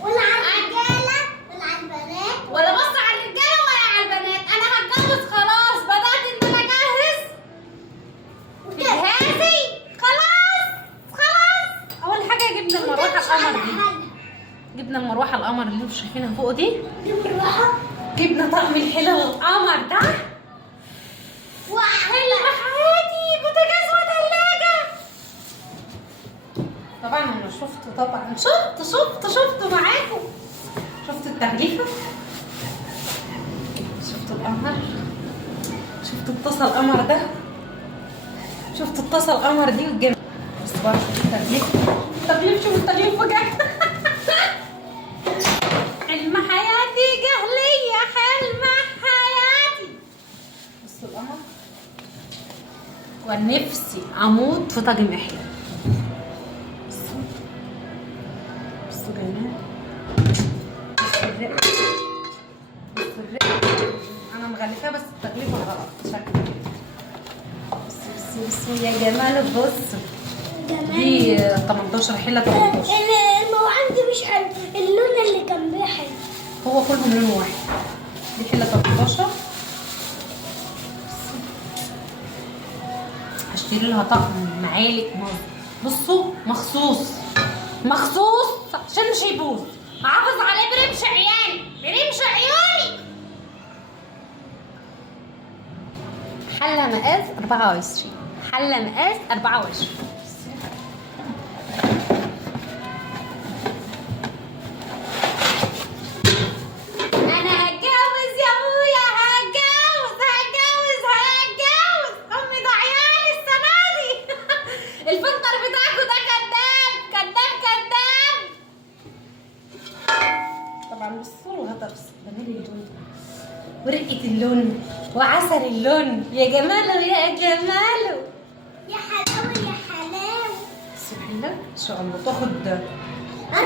ولا على الرجاله ولا على البنات، ولا بص على الرجاله ولا على البنات. انا هتجوز خلاص، بدات ان انا اجهز جهازي خلاص. اول حاجه جبنا المروحه القمر دي، جبنا المروحه القمر اللي انتوا شايفينها فوق دي، جبنا طقم الحلل القمر ده، حلم حياتي، بوتاجاز وثلاجه. طبعا انا شفت معاكم، شفت التغليفه، شفت القمر، شفت الطاسه القمر ده، شفت الطاسه القمر دي والجمال. بس بقى التغليف، شوف التغليف بجد. حلم حياتي جه ليا، حلم حياتي. بصوا القمر، ونفسي اموت في طاجن احلام. بصوا جمال، بصوا الرق، بصوا الرق. انا مغلفاه بس التغليفه غلط شكلها كده. بصوا يا جمال، بصوا دي 18 حله 18. الموعد دي مش حلو، اللون اللي جنبيه حلو. هو كلهم لون واحد. دي حله 18. هشتري لها طقم معالق بصوا مخصوص عشان مش هيبوظ، احافظ عليه برمش عيالي، برمش عيوني. حله مقاس 24، حله مقاس 24. انا هتجوز يا ابويا، هتجوز. امي ضعياني السنه دي. الفلتر بتاعكوا ده كداب. طبعا بصوا الغطا، بس جمال اللون ورقه اللون وعسل اللون، يا جماله يا جماله، يا حلاوه يا حلاوه. سبحان الله ان شاء الله. تاخد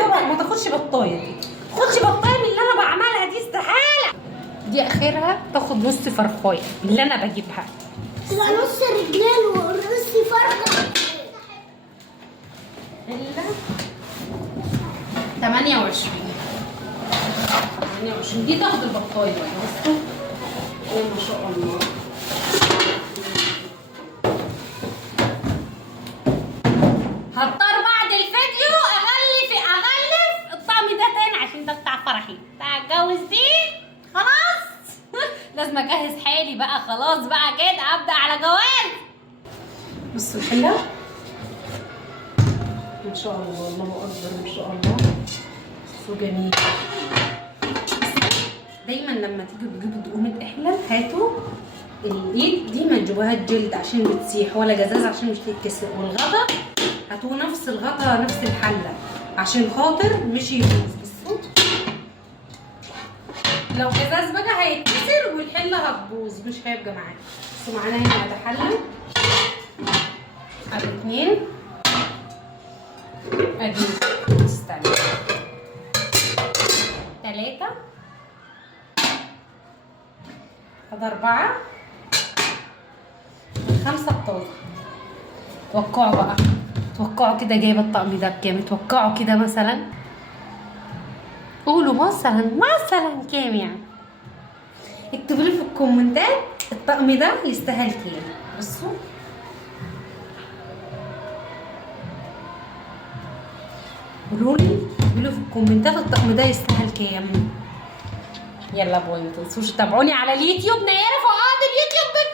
طبعا ما تاخدش بطايه، دي تاخدش بطايه من اللي انا بعملها دي، استحاله. دي اخرها تاخد نص فرخايه اللي انا بجيبها، تبقى نص رجال ونص فرخه. الا 28 دي تاخد البطايه. بصوا ما شاء الله. هضطر بعد الفيديو اغلف الطقم ده تاني عشان ده بتاع فرحي، بتاع الجوز دي خلاص. لازم اجهز حالي بقى، خلاص بقى كده ابدا على جواز. بصوا الحله ما شاء الله، الله اكبر ما شاء الله. بصوا جميل. دايما لما تيجوا تجيبوا تقومة احلام هاتوا الايد دي، ما تجيبوهاش جلد عشان بتسيح، ولا جزاز عشان مش تتكسر، والغطا هاتوا نفس الغطا نفس الحله عشان خاطر مش يبوظ. بصوا لو جزاز بقى هيتكسر والحله هتبوظ، مش هيبقى معانا. بصوا معانا هنا ده حله، ادي 2، ادي استنى 3، ادي 4، 5 بطاقة. توقعوا بقى، توقعوا كده جايبه الطقم ده بكام؟ توقعوا كده مثلا، قولوا مثلا كام يعني. اكتبوا لي في الكومنتات الطقم ده يستاهل كام. بصوا قولوا لي في الكومنتات الطقم ده يستاهل كام. يلا باي، ما تنسوش تتابعوني على اليوتيوب، نيره فؤاد اليوتيوب.